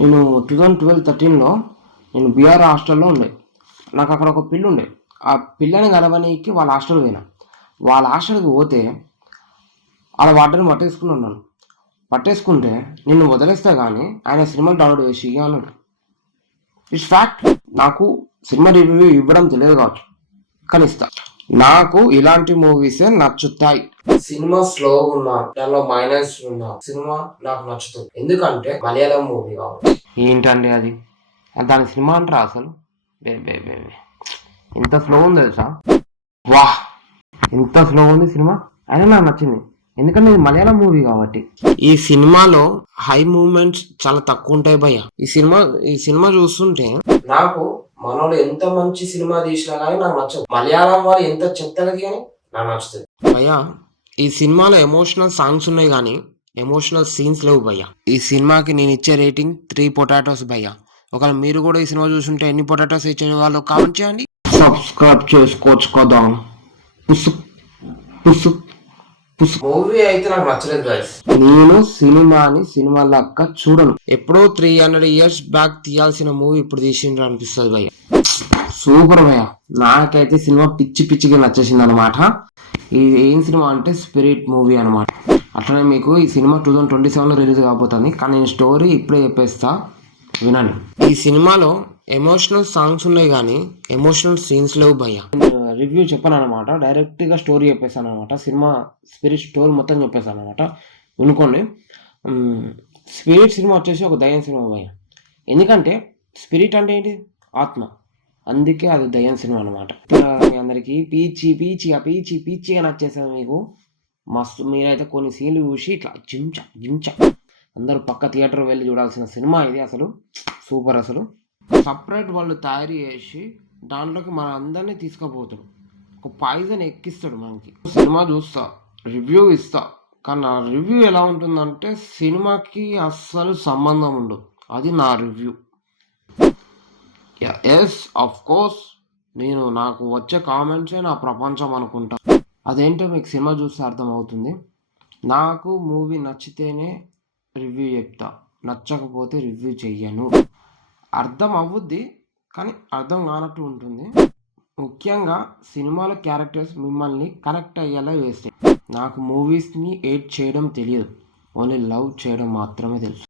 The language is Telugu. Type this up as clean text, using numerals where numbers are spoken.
నేను 2012-13లో నేను బీఆర్ హాస్టల్లో ఉండే. నాకు అక్కడ ఒక పిల్ల ఉండే. ఆ పిల్లని కలవనీకి వాళ్ళ హాస్టల్ పోయినా. వాళ్ళ హాస్టల్కి పోతే వాళ్ళ వార్డెన్ పట్టేసుకుని ఉన్నాను. పట్టేసుకుంటే నిన్ను వదిలేస్తే కానీ ఆయన సినిమాలు డౌన్లోడ్ చేసి అన్నాడు. It's fact. నాకు సినిమా రివ్యూ ఇవ్వడం తెలియదు కావచ్చు, కానీ ఇస్తా. నాకు ఇలాంటి మూవీసే నచ్చుతాయి. సినిమా స్లో ఉన్నా, దానిలో మైనస్ ఉన్నా సినిమా నాకు నచ్చుతుంది. ఎందుకంటే మలయాళం మూవీ కాబట్టి. ఏంటండి అది? దాని సినిమా అంటారా అసలు? ఇంత స్లో ఉంది తెలుసా? వాహ్, ఇంత స్లో ఉంది సినిమా. అయినా నాకు నచ్చింది, ఎందుకంటే ఇది మలయాళం మూవీ కాబట్టి. ఈ సినిమాలో హై మూమెంట్స్ చాలా తక్కువ ఉంటాయి భయ్య. ఈ సినిమా చూస్తుంటే నాకు మనోడు ఎంత మంచి సినిమా తీసినా కానీ నాకు నచ్చదు. మలయాళం వారు ఎంత చెత్తగా కానీ నాకు నచ్చుతుంది భయ్య. ఈ సినిమాలో ఎమోషనల్ సాంగ్స్ ఉన్నాయి కానీ ఎమోషనల్ సీన్స్ లేవు భయ్య. ఈ సినిమాకి నేను ఇచ్చే రేటింగ్ 3 పొటాటోస్ భయ్య. ఒకవేళ మీరు కూడా ఈ సినిమా చూస్తుంటే ఎన్ని పొటాటోస్ ఇచ్చే వాళ్ళు కామెంట్ చేయండి. సబ్స్క్రైబ్ చేసుకోవచ్చు కదా. మూవీ అయితే నాకు నచ్చలేదు గైస్. నేను సినిమా లెక్క చూడను. ఎప్పుడో 300 years బ్యాక్ తీయాల్సిన మూవీ ఇప్పుడు తీసిండ్రు అనిపిస్తుంది భయ్య. సూపర్ భయ్య. నాకైతే సినిమా పిచ్చిగా నచ్చేసింది అనమాట. ఇది ఏం సినిమా అంటే స్పిరిట్ మూవీ అనమాట. అట్లనే మీకు ఈ సినిమా 2027లో రిలీజ్ కాబోతుంది, కానీ నేను స్టోరీ ఇప్పుడే చెప్పేస్తా, వినండి. ఈ సినిమాలో ఎమోషనల్ సాంగ్స్ ఉన్నాయి కానీ ఎమోషనల్ సీన్స్ లేవు భయ్య. రివ్యూ చెప్పాను అనమాట, డైరెక్ట్గా స్టోరీ చెప్పేసాను అనమాట. సినిమా స్పిరిట్ స్టోరీ మొత్తం చెప్పేసాను అనమాట, వినుకోండి. స్పిరిట్ సినిమా వచ్చేసి ఒక దయ్యం సినిమా భయ్య. ఎందుకంటే స్పిరిట్ అంటే ఏంటి? ఆత్మ. అందుకే అది దయ్యం సినిమా అనమాట. మీ అందరికీ పీచిగా నచ్చేసాను మీకు మస్తు. మీరైతే కొన్ని సీన్లు చూసి ఇట్లా జించ అందరూ పక్క థియేటర్ వెళ్ళి చూడాల్సిన సినిమా ఇది. అసలు సూపర్. అసలు సపరేట్ వాళ్ళు తయారు చేసి దాంట్లోకి మన అందరినీ తీసుకుపోతాడు, ఒక పాయిజన్ ఎక్కిస్తాడు మనకి. సినిమా చూస్తా, రివ్యూ ఇస్తా, కానీ నా రివ్యూ ఎలా ఉంటుందంటే సినిమాకి అస్సలు సంబంధం ఉండదు. అది నా రివ్యూ. ఎస్ ఆఫ్ కోర్స్, నాకు వచ్చే కామెంట్సే నా ప్రపంచం అనుకుంటా. అదేంటో మీకు సినిమా చూస్తే అర్థమవుతుంది. నాకు మూవీ నచ్చితేనే రివ్యూ చెప్తా, నచ్చకపోతే రివ్యూ చెయ్యను. అర్థం అవ్వుద్ది కానీ అర్థం కానట్టు ఉంటుంది. ముఖ్యంగా సినిమాలో క్యారెక్టర్స్ మిమ్మల్ని కనెక్ట్ అయ్యేలా వేస్తాయి. నాకు మూవీస్ని ఎయిట్ చేయడం తెలియదు, ఓన్లీ లవ్ చేయడం మాత్రమే తెలుసు.